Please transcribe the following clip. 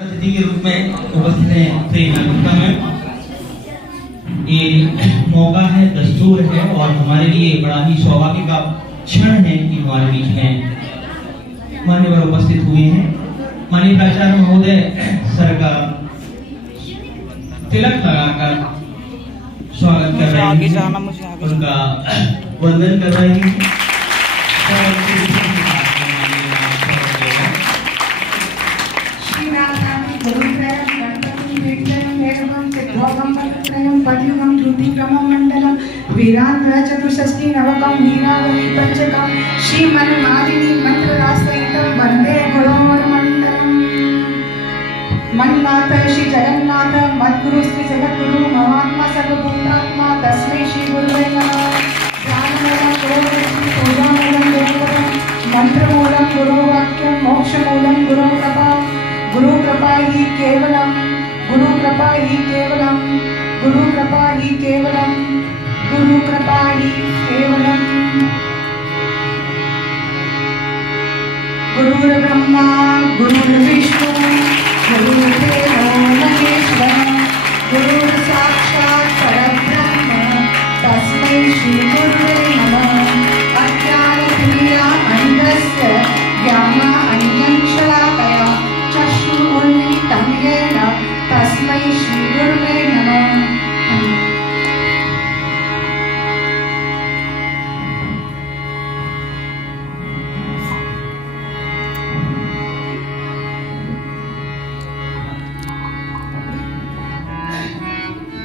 अतिथि के रूप में उपस्थित हैं श्री नागरिकता में। ये मौका है, दस्तूर है और हमारे लिए बड़ा ही सौभाग्य का क्षण है कि हमारे बीच में मान्यवर उपस्थित हुए हैं। माननीय प्राचार्य महोदय सर का तिलक लगाकर स्वागत कर रहे हैं, उनका वंदन कर रहे हैं। चतुष्षष्टि नवकं वीरावली पंचकं श्रीमन्मालिनी मंत्ररासहितं वंदे गुरोर्मण्डलम्। मन्नाथ श्री जगन्नाथ मद्गुरु श्री जगद्गुरु महात्मा सर्वभूतात्मा तस्मै श्री गुरुवे नमः। ध्यानमूलं गुरोर्भक्ति पूजामूलं गुरुपदं मंत्रमूलं गुरुवाक्यं मोक्षमूलं गुरुकृपा। गुरुकृपा ही केवलं, गुरुकृपा ही केवलं, गुरुकृपा ही केवलं, गुरुकृपा ही केवलं। गुरुर्ब्रह्मा गुरुर्विष्णु गुरुर्देवो महेश्वरः गुरुर्साक्षात् परब्रह्म तस्मै श्री गुरुवे